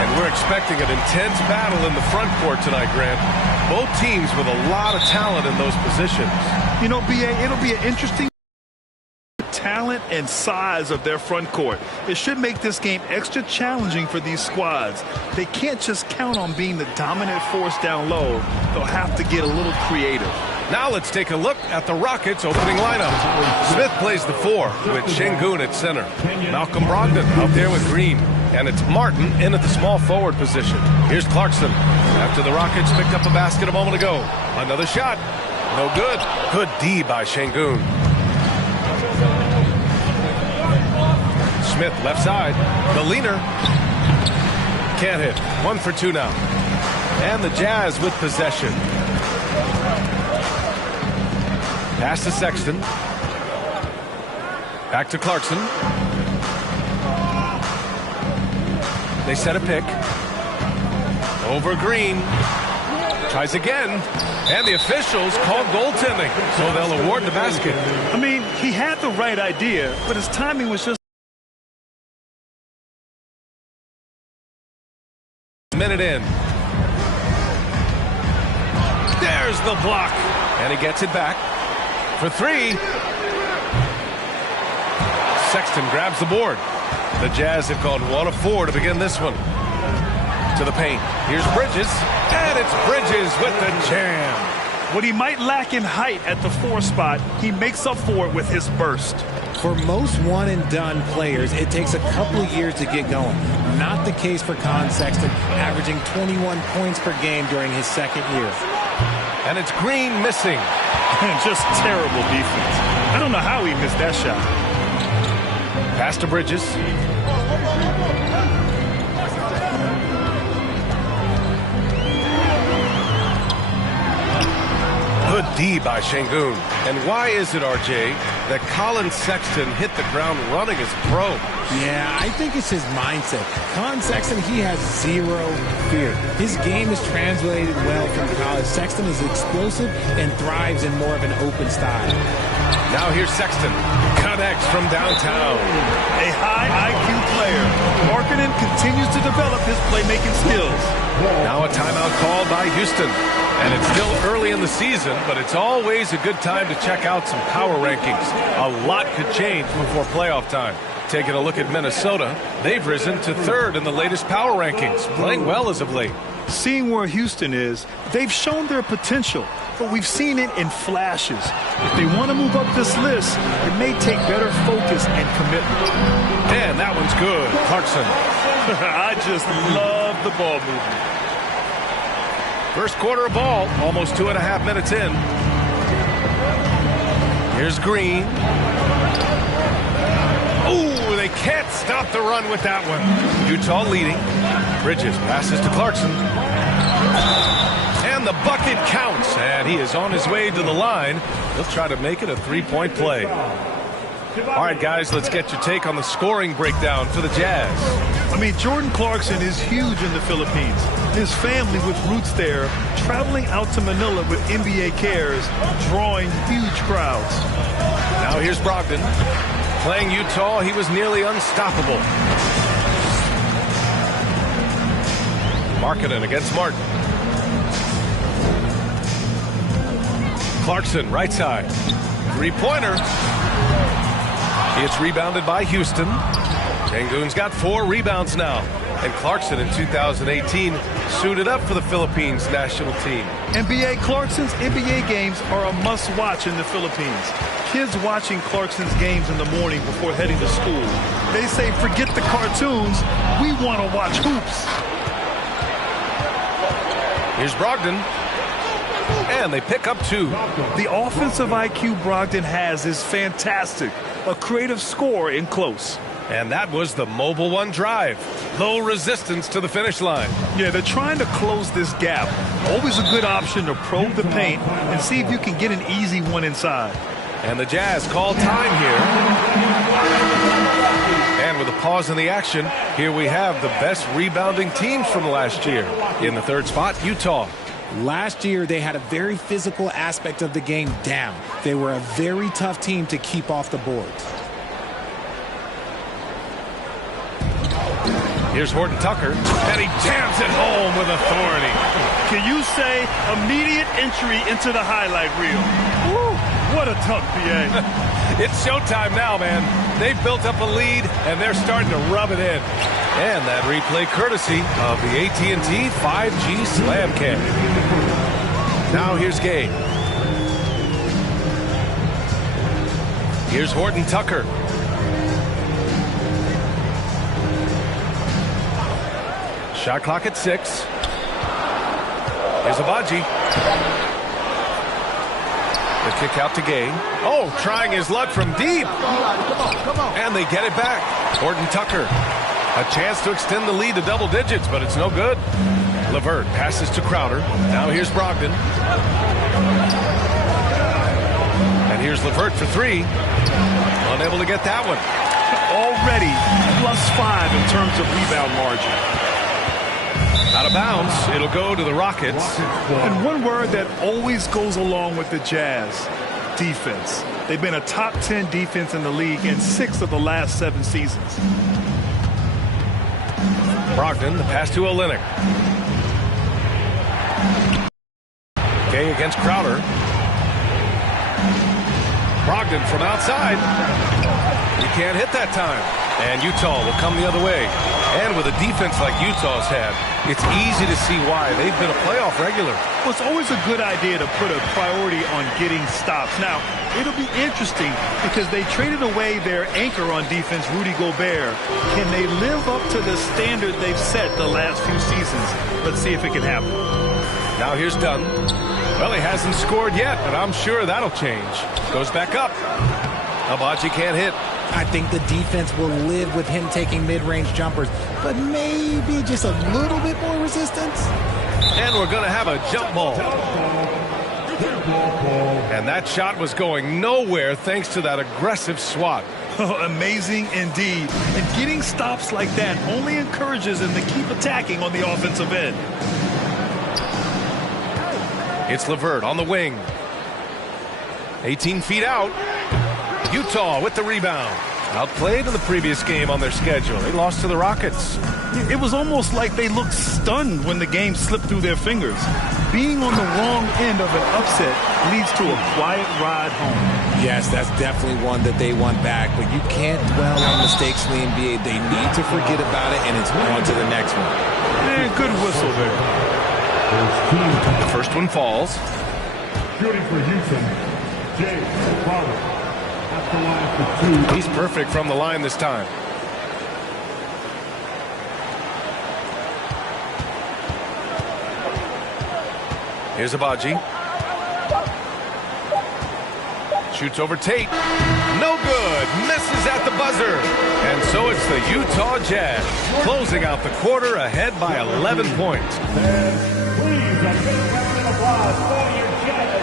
And we're expecting an intense battle in the front court tonight, Grant. Both teams with a lot of talent in those positions. You know, B.A., it'll be an interesting talent and size of their front court. It should make this game extra challenging for these squads. They can't just count on being the dominant force down low. They'll have to get a little creative. Now let's take a look at the Rockets' opening lineup. Smith plays the 4 with Şengün at center. Malcolm Brogdon out there with Green. And it's Martin in at the small forward position. Here's Clarkson. After the Rockets picked up a basket a moment ago. Another shot. No good. Good D by Şengün. Smith left side. The leaner. Can't hit. 1 for 2 now. And the Jazz with possession. Pass to Sexton. Back to Clarkson. They set a pick. Over Green. Tries again. And the officials called goaltending. So they'll award the basket. I mean, he had the right idea, but his timing was just minute in. There's the block. And he gets it back. For 3. Sexton grabs the board. The Jazz have gone 1 of 4 to begin this one. To the paint. Here's Bridges. And it's Bridges with the jam. what he might lack in height at the 4 spot. He makes up for it with his burst. For most one-and-done players, it takes a couple of years to get going. Not the case for Collin Sexton, averaging 21 points per game during his second year. And it's Green missing. Just terrible defense. I don't know how he missed that shot. Pass to Bridges. Good D by Şengün. And why is it, RJ, that Collin Sexton hit the ground running as a pro? Yeah, I think it's his mindset. Collin Sexton, he has zero fear. His game is translated well from college. Sexton is explosive and thrives in more of an open style. Now here's Sexton. Connects from downtown. A high IQ player. Markkanen continues to develop his playmaking skills. Now a timeout called by Houston. And it's still early in the season, but it's always a good time to check out some power rankings. A lot could change before playoff time. Taking a look at Minnesota, they've risen to 3rd in the latest power rankings, playing well as of late. Seeing where Houston is, they've shown their potential, but we've seen it in flashes. If they want to move up this list, it may take better focus and commitment. And that one's good. Clarkson. I just love the ball movement. First quarter of ball, almost 2.5 minutes in. Here's Green. Ooh, they can't stop the run with that one. Utah leading. Bridges passes to Clarkson. And the bucket counts. And he is on his way to the line. He'll try to make it a 3-point play. All right, guys, let's get your take on the scoring breakdown for the Jazz. I mean, Jordan Clarkson is huge in the Philippines. His family with roots there, traveling out to Manila with NBA cares, drawing huge crowds. Now here's Brogdon. Playing Utah, he was nearly unstoppable. Markkanen against Martin. Clarkson, right side. Three-pointer. It's rebounded by Houston. Şengün's got 4 rebounds now. And Clarkson in 2018 suited up for the Philippines national team. NBA Clarkson's NBA games are a must-watch in the Philippines. Kids watching Clarkson's games in the morning before heading to school. They say, forget the cartoons, we want to watch hoops. Here's Brogdon. And they pick up 2. The offensive IQ Brogdon has is fantastic. A creative score in close. And that was the Mobile One drive. Low resistance to the finish line. Yeah, they're trying to close this gap. Always a good option to probe the paint and see if you can get an easy one inside. And the Jazz call time here. And with a pause in the action, here we have the best rebounding teams from last year. In the 3rd spot, Utah. Last year, they had a very physical aspect of the game down. They were a very tough team to keep off the boards. Here's Horton Tucker, and he jams it home with authority. Can you say immediate entry into the highlight reel? Woo, what a dunk, B.A. It's showtime now, man. They've built up a lead, and they're starting to rub it in. And that replay courtesy of the AT&T 5G Slam Cam. Now here's Gabe. Here's Horton Tucker. Shot clock at 6. Here's Agbaji. The kick out to Gay. Oh, trying his luck from deep. Come on. And they get it back. Horton Tucker. A chance to extend the lead to double digits, but it's no good. LeVert passes to Crowder. Now here's Brogdon. And here's LeVert for 3. Unable to get that one. Already +5 in terms of rebound margin. Out of bounds. It'll go to the Rockets. And one word that always goes along with the Jazz: defense. They've been a top 10 defense in the league in 6 of the last 7 seasons. Brogdon, the pass to Olynyk. Gay against Crowder. Brogdon from outside. He can't hit that time. And Utah will come the other way. And with a defense like Utah's had, it's easy to see why they've been a playoff regular. Well, it's always a good idea to put a priority on getting stops. Now, it'll be interesting because they traded away their anchor on defense, Rudy Gobert. Can they live up to the standard they've set the last few seasons? Let's see if it can happen. Now here's Dunn. Well, he hasn't scored yet, but I'm sure that'll change. Goes back up. Agbaji can't hit. I think the defense will live with him taking mid-range jumpers, but maybe just a little bit more resistance. And we're going to have a jump ball. And that shot was going nowhere thanks to that aggressive swat. Amazing indeed. And getting stops like that only encourages them to keep attacking on the offensive end. It's LeVert on the wing. 18 feet out. Utah with the rebound. Outplayed in the previous game on their schedule. They lost to the Rockets. It was almost like they looked stunned when the game slipped through their fingers. Being on the wrong end of an upset leads to a quiet ride home. Yes, that's definitely one that they want back, but you can't dwell on mistakes in the NBA. They need to forget about it, and it's on to the next one. And good whistle there. The first one falls. Shooting for Houston, Jay Crowder. He's perfect from the line this time. Here's Agbaji. Shoots over Tate. No good. Misses at the buzzer. And so it's the Utah Jazz closing out the quarter ahead by 11 points. Please, a big round of applause for your Jazz.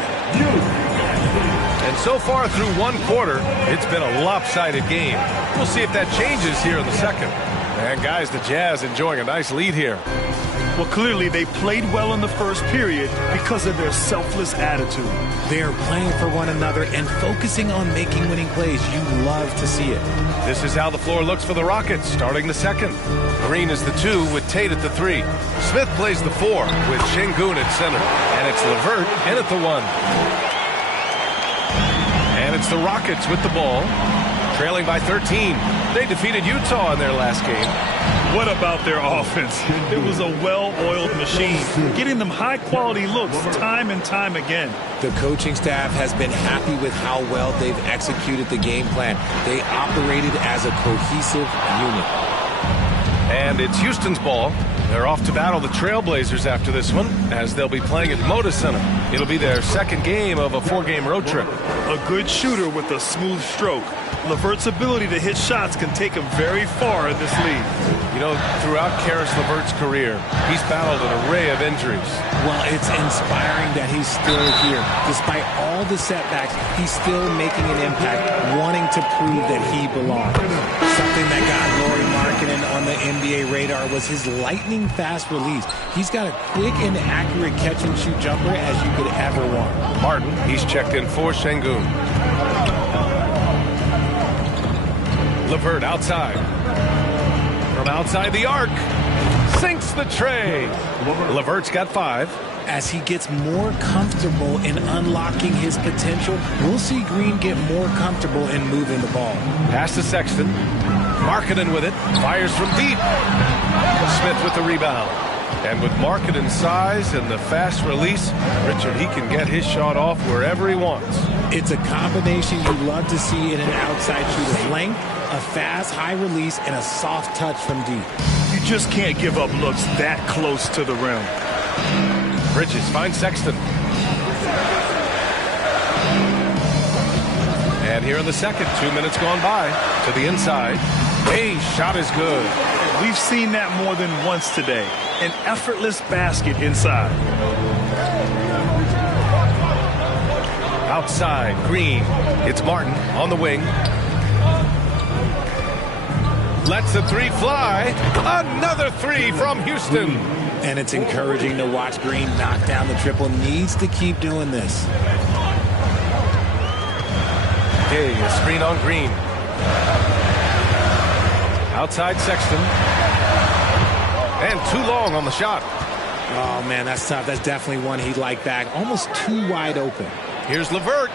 And so far through one quarter, it's been a lopsided game. We'll see if that changes here in the second. And guys, the Jazz enjoying a nice lead here. Well, clearly they played well in the first period because of their selfless attitude. They are playing for one another and focusing on making winning plays. You love to see it. This is how the floor looks for the Rockets starting the second. Green is the 2 with Tate at the 3. Smith plays the 4 with Şengün at center. And it's LeVert in at the 1. And it's the Rockets with the ball, trailing by 13. They defeated Utah in their last game. What about their offense? It was a well-oiled machine, getting them high-quality looks time and time again. The coaching staff has been happy with how well they've executed the game plan. They operated as a cohesive unit. And it's Houston's ball. They're off to battle the Trailblazers after this one, as they'll be playing at Moda Center. It'll be their second game of a 4-game road trip. A good shooter with a smooth stroke. LeVert's ability to hit shots can take him very far in this league. You know, throughout Caris LeVert's career, he's battled an array of injuries. Well, it's inspiring that he's still here. Despite all the setbacks, he's still making an impact, wanting to prove that he belongs. Something that got Lauri Markkanen on the NBA radar was his lightning-fast release. He's got a quick and accurate catch-and-shoot jumper as you could ever want. Martin, he's checked in for Şengün. LeVert outside. From outside the arc. Sinks the tray. LeVert's got 5. As he gets more comfortable in unlocking his potential, we'll see Green get more comfortable in moving the ball. Pass to Sexton. Markkanen with it. Fires from deep. Smith with the rebound. And with Markkanen's size and the fast release, Richard, he can get his shot off wherever he wants. It's a combination you love to see in an outside shooter's length, a fast, high release, and a soft touch from deep. You just can't give up looks that close to the rim. Bridges finds Sexton. And here in the second, 2 minutes gone by. To the inside. Hey, shot is good. We've seen that more than once today. An effortless basket inside. Outside, Green. It's Martin on the wing. Lets the 3 fly. Another 3 from Houston. And it's encouraging to watch Green knock down the triple. Needs to keep doing this. Hey, a screen on Green. Outside Sexton. And too long on the shot. Oh, man, that's tough. That's definitely one he'd like back. Almost too wide open. Here's LeVert.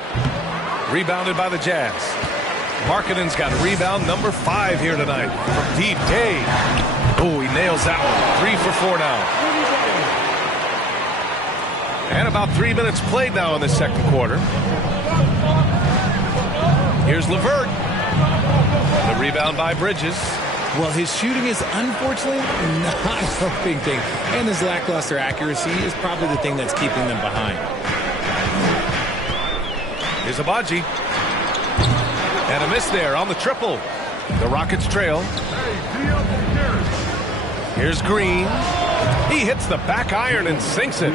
Rebounded by the Jazz. Markkanen's got rebound number 5 here tonight. From deep, Gay. Oh, he nails that one. 3 for 4 now. And about 3 minutes played now in the second quarter. Here's LeVert. The rebound by Bridges. Well, his shooting is unfortunately not helping things. And his lackluster accuracy is probably the thing that's keeping them behind. Here's Agbaji. And a miss there on the triple. The Rockets trail. Here's Green. He hits the back iron and sinks it.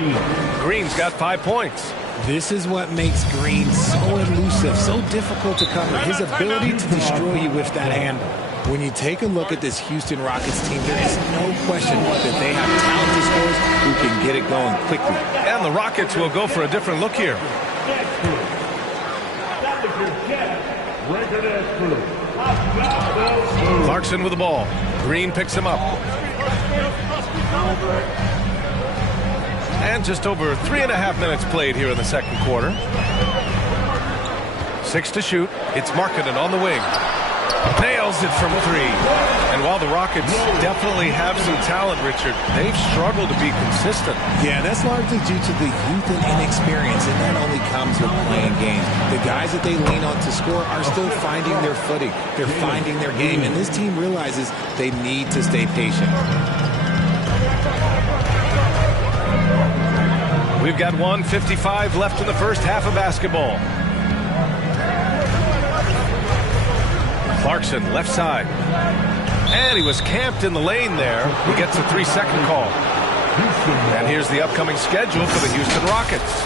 Green's got 5 points. This is what makes Green so elusive, so difficult to cover. His ability to destroy you with that handle. When you take a look at this Houston Rockets team, there is no question that they have talented scorers who can get it going quickly. And the Rockets will go for a different look here. Clarkson with the ball. Green picks him up. And just over 3.5 minutes played here in the second quarter. 6 to shoot. It's Markkanen on the wing. Nails it from 3. And while the Rockets definitely have some talent, Richard, they've struggled to be consistent. Yeah, that's largely due to the youth and inexperience, and that only comes with playing games. The guys that they lean on to score are still finding their footing. They're finding their game, and this team realizes they need to stay patient. We've got 1:55 left in the first half of basketball. Clarkson, left side. And he was camped in the lane there. He gets a 3-second call. And here's the upcoming schedule for the Houston Rockets.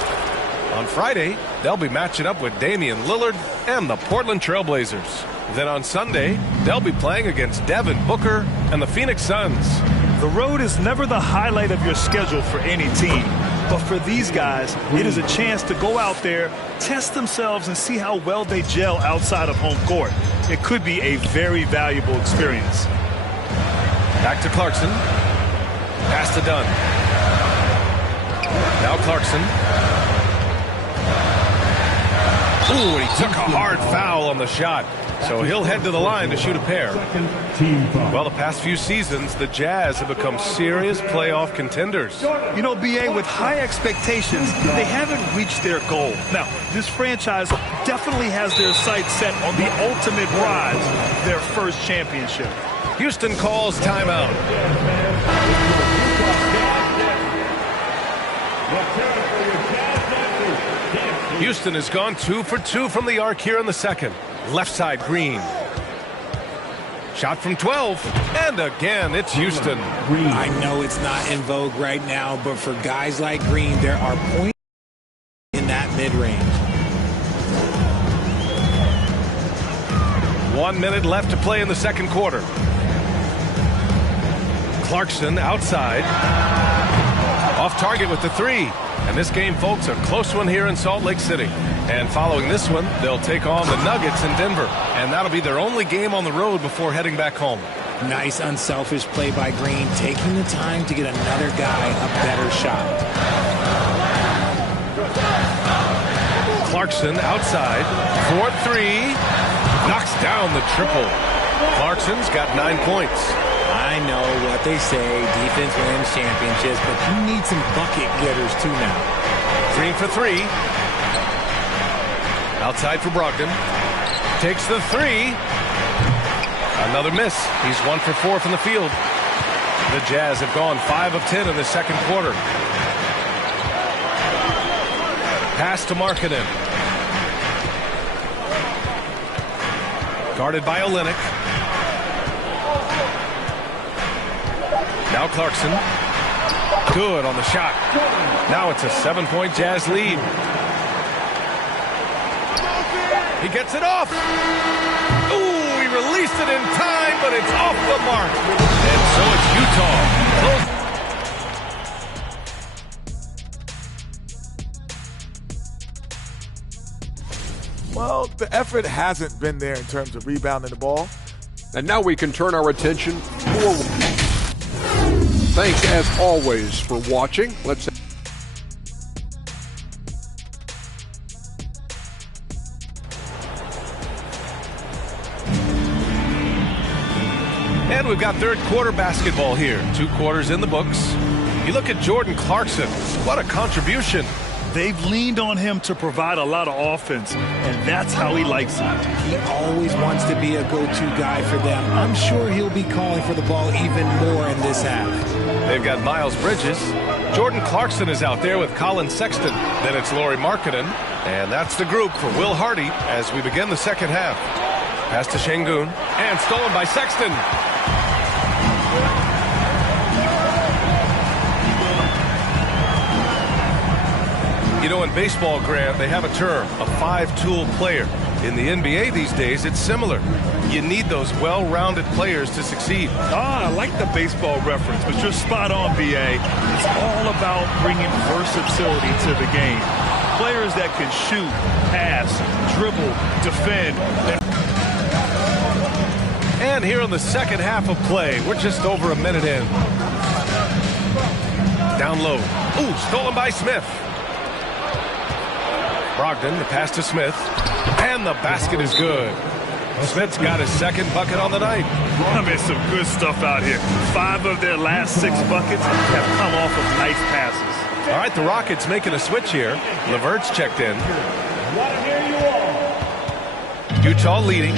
On Friday, they'll be matching up with Damian Lillard and the Portland Trailblazers. Then on Sunday, they'll be playing against Devin Booker and the Phoenix Suns. The road is never the highlight of your schedule for any team. But for these guys, it is a chance to go out there, test themselves, and see how well they gel outside of home court. It could be a very valuable experience. Back to Clarkson. Pass to Dunn. Now Clarkson. Ooh, and he took a hard foul on the shot. So he'll head to the line to shoot a pair. Well, the past few seasons, the Jazz have become serious playoff contenders. You know, B.A., with high expectations, they haven't reached their goal. Now, this franchise definitely has their sights set on the ultimate prize, their first championship. Houston calls timeout. Houston has gone 2 for 2 from the arc here in the second. Left side, Green. Shot from 12. And again, it's Houston. I know it's not in vogue right now, but for guys like Green, there are points in that mid-range. 1 minute left to play in the second quarter. Clarkson outside. Off target with the 3. And this game, folks, a close one here in Salt Lake City. And following this one, they'll take on the Nuggets in Denver. And that'll be their only game on the road before heading back home. Nice unselfish play by Green, taking the time to get another guy a better shot. Clarkson outside. 4-3. Knocks down the triple. Clarkson's got 9 points. I know what they say, defense wins championships, but you need some bucket getters too now. Green for 3. Outside for Brogdon. Takes the 3. Another miss. He's 1 for 4 from the field. The Jazz have gone 5 of 10 in the second quarter. Pass to Markkanen. Guarded by Olynyk. Now Clarkson. Good on the shot. Now it's a 7-point Jazz lead. He gets it off. Ooh, he released it in time, but it's off the mark. And so it's Utah. Well, the effort hasn't been there in terms of rebounding the ball. And now we can turn our attention forward. Thanks, as always, for watching. Let's. And we've got third quarter basketball here. 2 quarters in the books. You look at Jordan Clarkson. What a contribution. They've leaned on him to provide a lot of offense, and that's how he likes it. He always wants to be a go-to guy for them. I'm sure he'll be calling for the ball even more in this half. They've got Miles Bridges. Jordan Clarkson is out there with Colin Sexton. Then it's Lauri Markkanen. And that's the group for Will Hardy as we begin the second half. Pass to Şengün. And stolen by Sexton. You know, in baseball, Grant, they have a term, a 5-tool player. In the NBA these days, it's similar. You need those well-rounded players to succeed. I like the baseball reference, but you're spot on, B.A. It's all about bringing versatility to the game. Players that can shoot, pass, dribble, defend. And here in the second half of play, we're just over a minute in. Down low. Ooh, stolen by Smith. Brogdon, the pass to Smith. And the basket is good. Smith's got his second bucket on the night. I mean, some good stuff out here. 5 of their last 6 buckets have come off of nice passes. All right, the Rockets making a switch here. LeVert's checked in. Utah leading.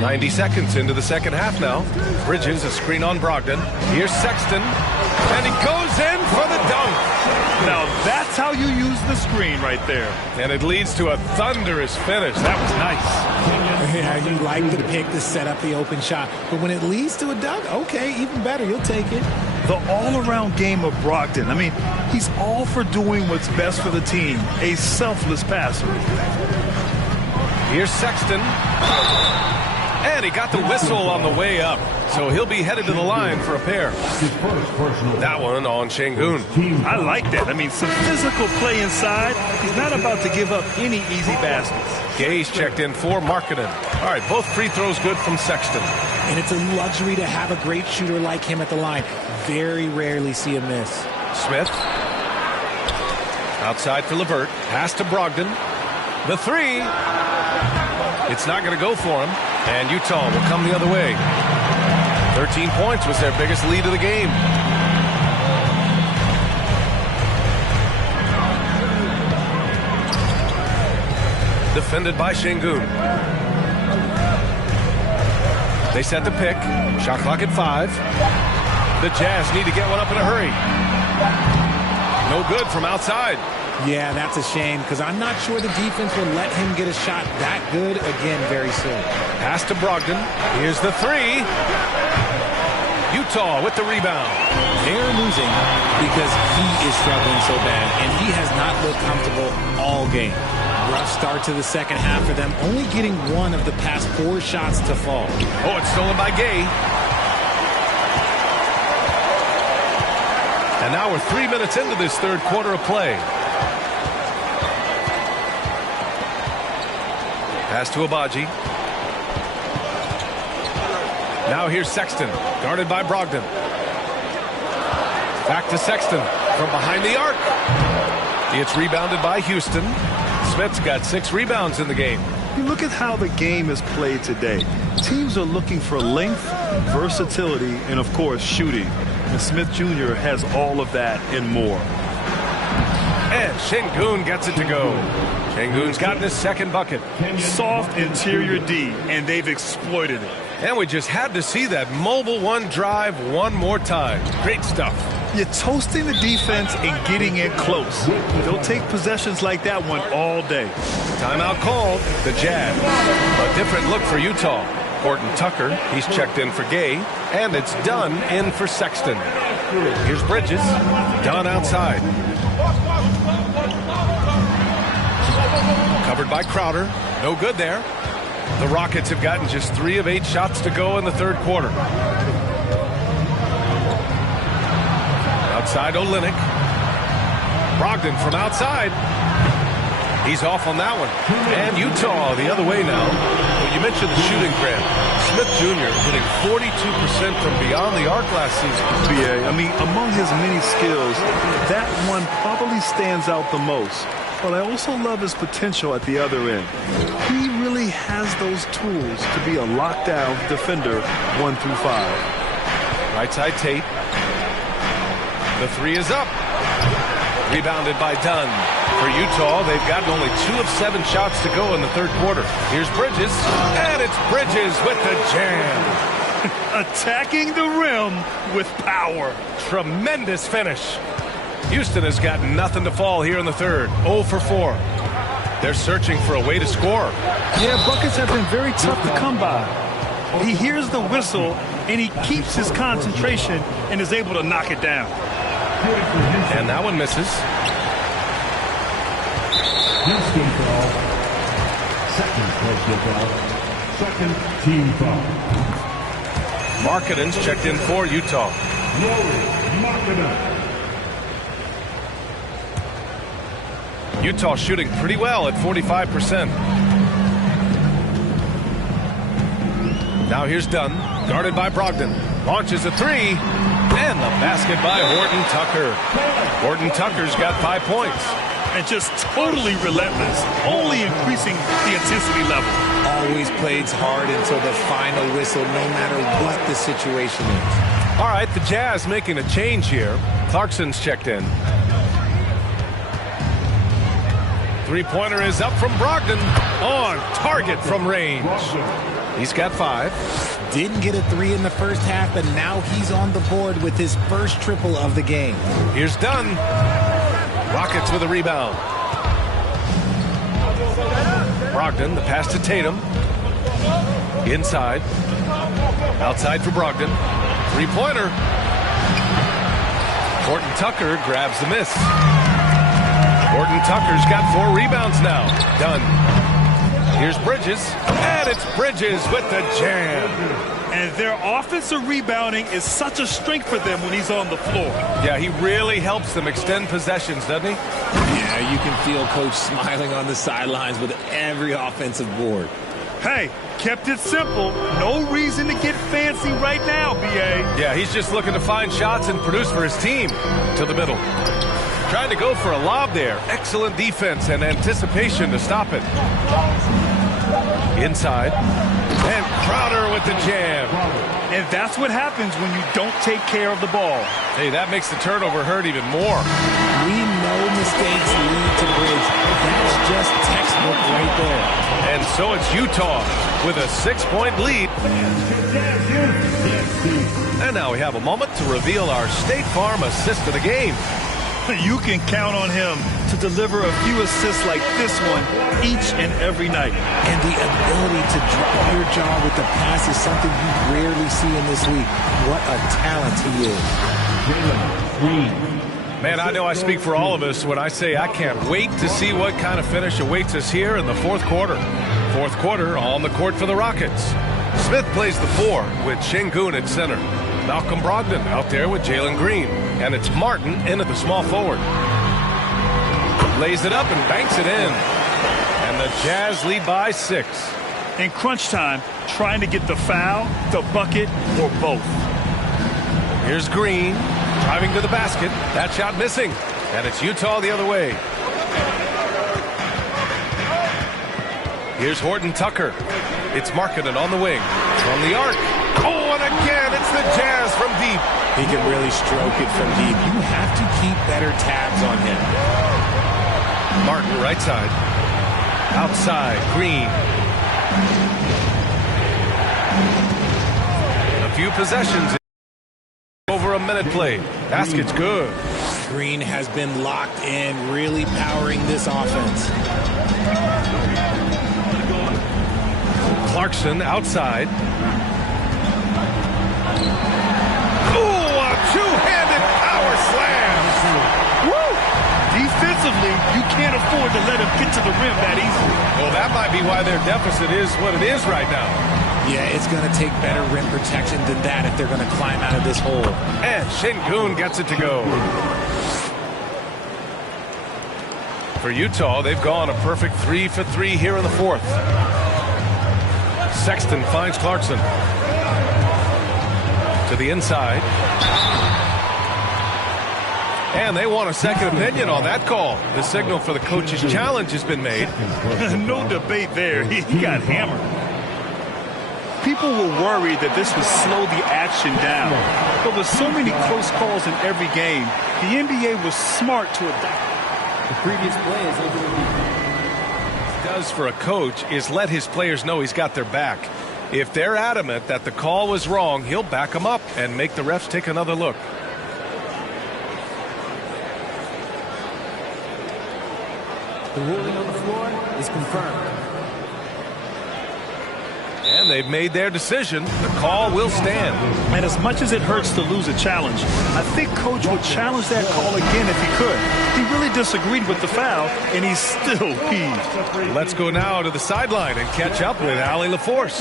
90 seconds into the second half now. Bridges, a screen on Brogdon. Here's Sexton, and he goes in for the dunk. Now that's how you use the screen right there. And it leads to a thunderous finish. That was nice. Yeah, you like the pick to set up the open shot. But when it leads to a dunk, okay, even better. You'll take it. The all-around game of Brogdon. I mean, he's all for doing what's best for the team. A selfless passer. Here's Sexton. And he got the whistle on the way up. So he'll be headed to the line for a pair. That one on Şengün. I like that. I mean, some physical play inside. He's not about to give up any easy baskets. Gay's checked in for Markkanen. All right, both free throws good from Sexton. And it's a luxury to have a great shooter like him at the line. Very rarely see a miss. Smith. Outside for LeVert. Pass to Brogdon. The 3. It's not going to go for him. And Utah will come the other way. 13 points was their biggest lead of the game. Defended by Şengün. They set the pick. Shot clock at 5. The Jazz need to get one up in a hurry. No good from outside. Yeah, that's a shame because I'm not sure the defense will let him get a shot that good again very soon. Pass to Brogdon. Here's the 3. Utah with the rebound. They're losing because he is struggling so bad, and he has not looked comfortable all game. Rough start to the second half for them, only getting 1 of the past 4 shots to fall. Oh, it's stolen by Gay. And now we're 3 minutes into this third quarter of play. Pass to Agbaji. Now here's Sexton, guarded by Brogdon. Back to Sexton from behind the arc. It's rebounded by Houston. Smith's got 6 rebounds in the game. You look at how the game is played today. Teams are looking for length, versatility, and, of course, shooting. And Smith Jr. has all of that and more. And Sengun gets it to go. Sengun's gotten his second bucket. Soft interior D, and they've exploited it. And we just had to see that mobile one drive one more time. Great stuff. You're toasting the defense and getting it close. They'll take possessions like that one all day. Timeout called. The Jazz. A different look for Utah. Horton Tucker, he's checked in for Gay. And it's Dunn in for Sexton. Here's Bridges. Dunn outside. Covered by Crowder. No good there. The Rockets have gotten just 3 of 8 shots to go in the third quarter. Outside Olynyk. Brogdon from outside. He's off on that one. And Utah the other way now. Well, you mentioned the shooting, Grant. Smith Jr. hitting 42% from beyond the arc last season. BA, I mean, among his many skills, that one probably stands out the most. But I also love his potential at the other end. He really has those tools to be a lockdown defender 1 through 5. Right side Tate. The 3 is up. Rebounded by Dunn. For Utah, they've gotten only 2 of 7 shots to go in the third quarter. Here's Bridges. And it's Bridges with the jam. Attacking the rim with power. Tremendous finish. Houston has got nothing to fall here in the third. 0 for 4. They're searching for a way to score. Yeah, buckets have been very tough to come by. He hears the whistle, and he keeps his concentration and is able to knock it down. And that one misses. Houston foul. Second personal foul. Second team foul. Markkanen's checked in for Utah. Lauri Markkanen. Utah shooting pretty well at 45%. Now here's Dunn, guarded by Brogdon. Launches a 3, and the basket by Horton Tucker. Horton Tucker's got 5 points. And just totally relentless, only increasing the intensity level. Always plays hard until the final whistle, no matter what the situation is. All right, the Jazz making a change here. Clarkson's checked in. 3-pointer is up from Brogdon. On target from range. He's got 5. Didn't get a 3 in the first half, but now he's on the board with his first triple of the game. Here's Dunn. Rockets with a rebound. Brogdon, the pass to Tatum. Inside. Outside for Brogdon. 3-pointer. Horton Tucker grabs the miss. Horton Tucker's got 4 rebounds now. Done. Here's Bridges. And it's Bridges with the jam. And their offensive rebounding is such a strength for them when he's on the floor. Yeah, he really helps them extend possessions, doesn't he? Yeah, you can feel Coach smiling on the sidelines with every offensive board. Hey, kept it simple. No reason to get fancy right now, B.A. Yeah, he's just looking to find shots and produce for his team. To the middle. Trying to go for a lob there. Excellent defense and anticipation to stop it. Inside. And Crowder with the jam. And that's what happens when you don't take care of the ball. Hey, that makes the turnover hurt even more. We know mistakes lead to Bridge. That's just textbook right there. And so it's Utah with a 6-point lead. And now we have a moment to reveal our State Farm assist of the game. You can count on him to deliver a few assists like this one each and every night. And the ability to drop your jaw with the pass is something you rarely see in this league. What a talent he is. Man, I know I speak for all of us when I say I can't wait to see what kind of finish awaits us here in the fourth quarter. Fourth quarter on the court for the Rockets. Smith plays the 4 with Sengun at center. Malcolm Brogdon out there with Jalen Green. And it's Martin in at the small forward. Lays it up and banks it in. And And the Jazz lead by 6. In crunch time, trying to get the foul, the bucket, or both. Here's Green driving to the basket. That shot missing. And it's Utah the other way. Here's Horton Tucker. It's Markkanen on the wing. From the arc. Oh, and again, it's the Jazz from deep. He can really stroke it from deep. You have to keep better tabs on him. Martin, right side. Outside, Green. A few possessions. Over a minute played. Basket's good. Green has been locked in, really powering this offense. Clarkson outside. Ooh, a two-handed power slam. Woo! Defensively, you can't afford to let him get to the rim that easily. Well, that might be why their deficit is what it is right now. Yeah, it's going to take better rim protection than that if they're going to climb out of this hole. And Sengun gets it to go. For Utah, they've gone a perfect 3 for 3 here in the fourth. Sexton finds Clarkson. To the inside. And they want a second opinion on that call. The signal for the coach's challenge has been made. No debate there. He got hammered. People were worried that this would slow the action down. But with so many close calls in every game, the NBA was smart to adapt. The previous play is over the Does for a coach is let his players know he's got their back. If they're adamant that the call was wrong, he'll back them up and make the refs take another look. The ruling on the floor is confirmed. And they've made their decision. The call will stand. And as much as it hurts to lose a challenge, I think Coach would challenge that call again if he could. He really disagreed with the foul, and he's still peeved. Let's go now to the sideline and catch up with Allie LaForce.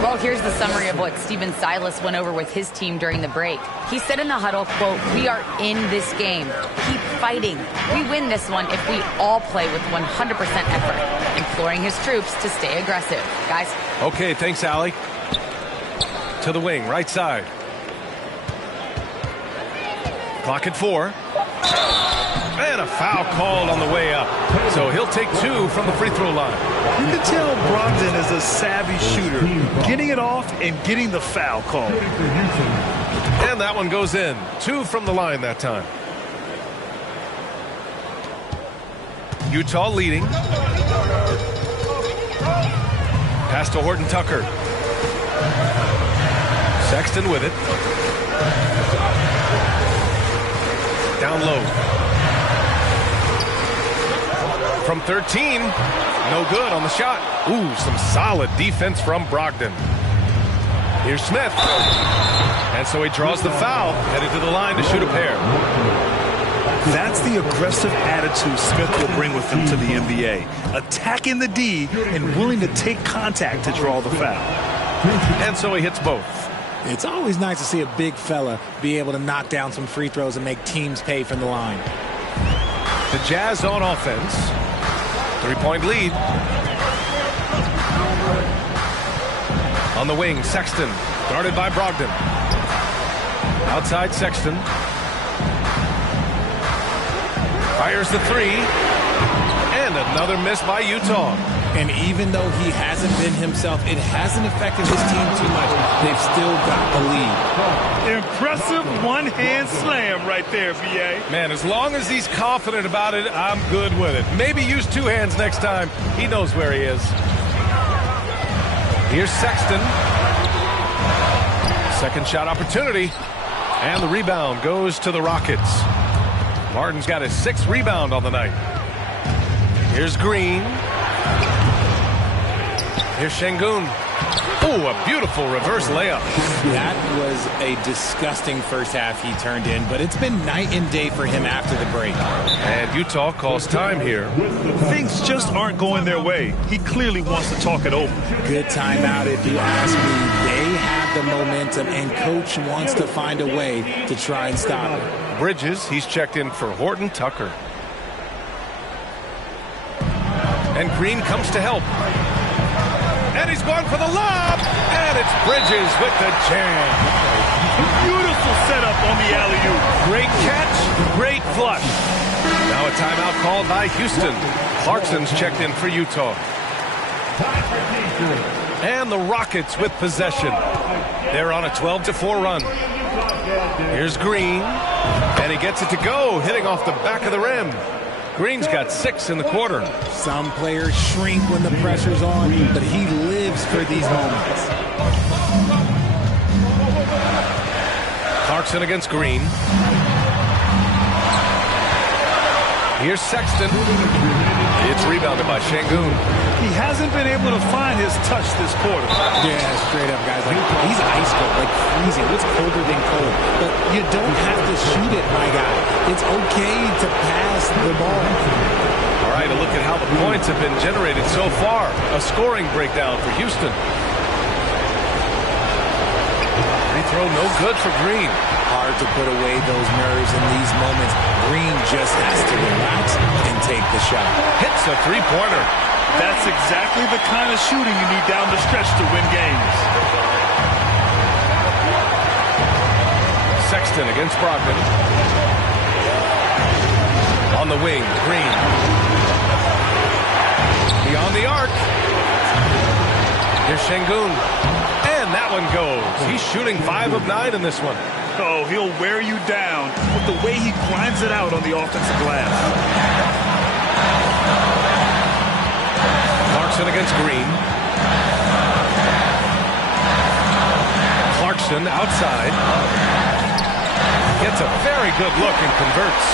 Well, here's the summary of what Stephen Silas went over with his team during the break. He said in the huddle, quote, "We are in this game. Keep fighting. We win this one if we all play with 100% effort," imploring his troops to stay aggressive. Guys. Okay, thanks, Allie. To the wing, right side. Clock at 4. And a foul called on the way up. So he'll take 2 from the free throw line. You can tell Brogdon is a savvy shooter, getting it off and getting the foul call. And that one goes in. 2 from the line that time. Utah leading. Pass to Horton Tucker. Sexton with it. Down low. From 13. No good on the shot. Ooh, some solid defense from Brogdon. Here's Smith. And so he draws the foul, headed to the line to shoot a pair. That's the aggressive attitude Smith will bring with him to the NBA. Attacking the D and willing to take contact to draw the foul. And so he hits both. It's always nice to see a big fella be able to knock down some free throws and make teams pay from the line. The Jazz on offense. 3-point lead. On the wing, Sexton. Guarded by Brogdon. Outside Sexton. Fires the 3. And another miss by Utah. And even though he hasn't been himself, it hasn't affected his team too much. They've still got the lead. Impressive one-hand slam right there, B.A. Man, as long as he's confident about it, I'm good with it. Maybe use 2 hands next time. He knows where he is. Here's Sexton. Second shot opportunity. And the rebound goes to the Rockets. Martin's got his 6th rebound on the night. Here's Green. Here's Sengun. Oh, a beautiful reverse layup. That was a disgusting first half he turned in, but it's been night and day for him after the break. And Utah calls time here. Things just aren't going their way. He clearly wants to talk it over. Good timeout if you ask me. They have the momentum, and Coach wants to find a way to try and stop it. Bridges, he's checked in for Horton Tucker. And Green comes to help. And he's going for the lob. And it's Bridges with the jam. Beautiful setup on the alley-oop. Great catch, great flush. Now a timeout called by Houston. Clarkson's checked in for Utah. And the Rockets with possession. They're on a 12-4 run. Here's Green. And he gets it to go, hitting off the back of the rim. Green's got 6 in the quarter. Some players shrink when the pressure's on, but he lives for these moments. Clarkson against Green. Here's Sexton. It's rebounded by Şengün. He hasn't been able to find his touch this quarter. Yeah, straight up, guys. Like, he's ice cold, like freezing. It's colder than cold. But you don't have to shoot it, my guy. It's okay to pass the ball. All right, a look at how the points have been generated so far. A scoring breakdown for Houston. Free throw no good for Green. Hard to put away those nerves in these moments. Green just has to relax and take the shot. Hits a three-pointer. That's exactly the kind of shooting you need down the stretch to win games. Sexton against Brogdon. On the wing, Green. Beyond the arc. Here's Şengün. And that one goes. He's shooting 5 of 9 in this one. Oh, he'll wear you down with the way he grinds it out on the offensive glass. Clarkson against Green. Clarkson outside. Gets a very good look and converts.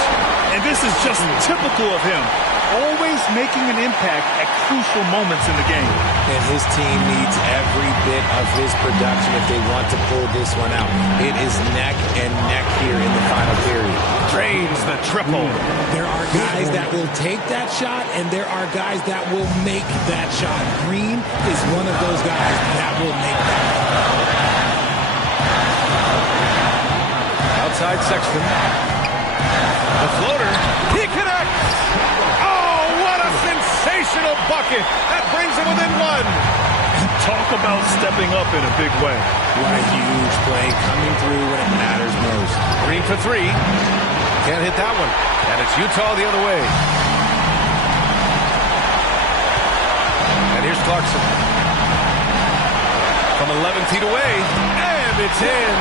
And this is just typical of him. Always making an impact at crucial moments in the game. And his team needs every bit of his production if they want to pull this one out. It is neck and neck here in the final period. Drains the triple. There are guys that will take that shot, and there are guys that will make that shot. Green is one of those guys that will make that. Outside Sexton. The floater. He connects. Oh, what a sensational bucket. That brings him within 1. Talk about stepping up in a big way. What a huge play coming through when it matters most. Green for 3. Can't hit that one. And it's Utah the other way. And here's Clarkson. From 11 feet away. And it's in.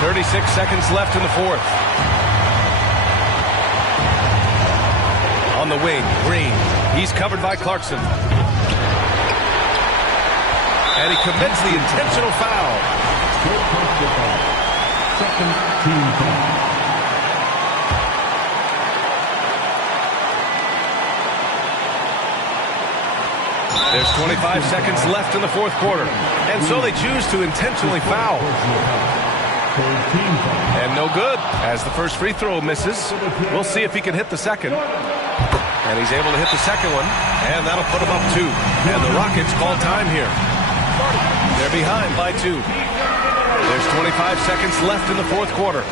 36 seconds left in the fourth. On the wing, Green. He's covered by Clarkson. And he commits the intentional foul. Second team foul. There's 25 seconds left in the fourth quarter. And so they choose to intentionally foul. And no good, as the first free throw misses. We'll see if he can hit the second. And he's able to hit the second one. And that'll put him up 2. And the Rockets call time here. They're behind by 2. There's 25 seconds left in the fourth quarter.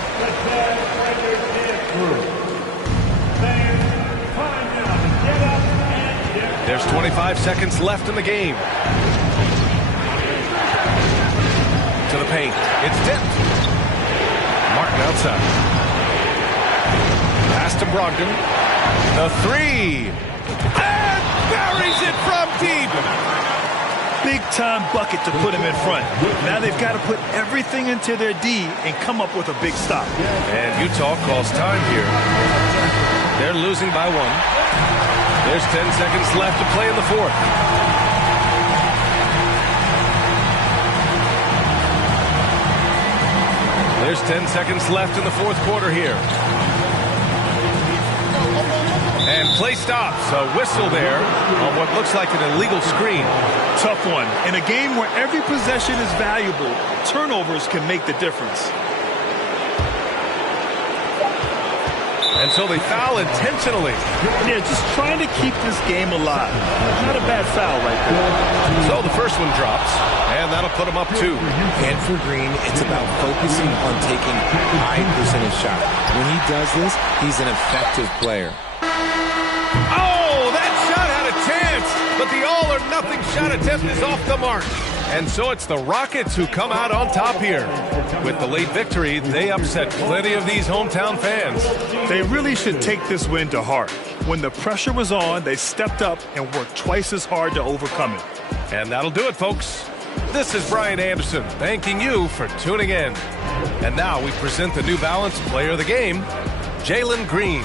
There's 25 seconds left in the game. To the paint. It's tipped. Martin outside. Pass to Brogdon. The 3. And buries it from deep. Big-time bucket to put him in front. Now they've got to put everything into their D and come up with a big stop. And Utah calls time here. They're losing by 1. There's 10 seconds left to play in the fourth. There's 10 seconds left in the fourth quarter here. And play stops. A whistle there on what looks like an illegal screen. Tough one. In a game where every possession is valuable, turnovers can make the difference. And so they foul intentionally. Yeah, just trying to keep this game alive. Not a bad foul right there. So the first one drops, and that'll put them up 2. And for Green, it's about focusing on taking high percentage shots. When he does this, he's an effective player. Oh, that shot had a chance, but the all-or-nothing shot attempt is off the mark. And so it's the Rockets who come out on top here. With the late victory, they upset plenty of these hometown fans. They really should take this win to heart. When the pressure was on, they stepped up and worked twice as hard to overcome it. And that'll do it, folks. This is Brian Anderson thanking you for tuning in. And now we present the New Balance Player of the Game, Jalen Green.